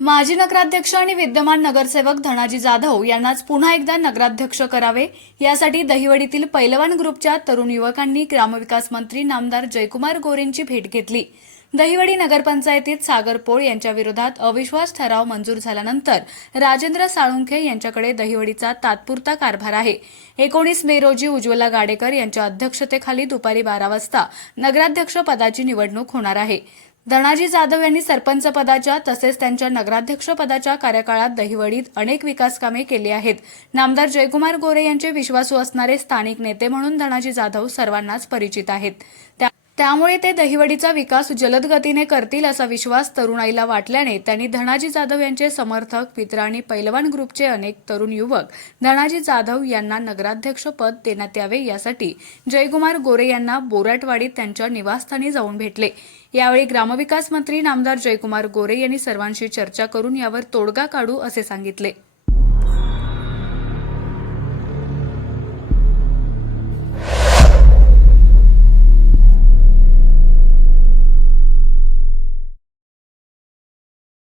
माजी नगराध्यक्ष आणि विद्यमान नगरसेवक धनाजी जाधव यांनाच पुन्हा एकदा नगराध्यक्ष करावे यासाठी दहिवडीतील पैलवान ग्रुपच्या तरुण युवकांनी ग्रामविकास मंत्री नामदार जयकुमार गोरेंची भेट घेतली। दहिवडी नगरपंचायतीत सागर पोळ यांच्या विरोधात अविश्वास ठराव मंजूर झाल्यानंतर राजेंद्र साळुंखे यांच्याकडे दहिवडीचा तात्पुरता कारभार आहे। 19 मे रोजी उज्ज्वला गाडेकर यांच्या अध्यक्षतेखाली दुपारी 12 वाजता नगराध्यक्ष पदाची निवडणूक होणार आहे। धनाजी जाधव यांनी सरपंच पदाच्या तसेच त्यांच्या नगराध्यक्ष पदाच्या कार्यकाळात दहिवडीत अनेक विकास कामे केली आहेत। नामदार जयकुमार गोरे यांचे विश्वासू असणारे स्थानिक नेते म्हणून धनाजी जाधव सर्वांनाच परिचित आहेत। त्यामुळे ते दहिवडीचा विकास जलद गतीने करतील असा विश्वास तरुणाईला वाटल्याने त्यांनी धनाजी जाधव यांचे समर्थक मित्र आणि पैलवान ग्रुपचे अनेक तरुण युवक धनाजी जाधव यांना नगराध्यक्ष पद देण्यात यावे यासाठी जयकुमार गोरे यांना बोराटवाडीत त्यांच्या निवासस्थानी जाऊन भेटले। यावेळी ग्रामविकास मंत्री नामदार जयकुमार गोरे यांनी सर्वांशी चर्चा करून यावर तोडगा काढू असे सांगितले।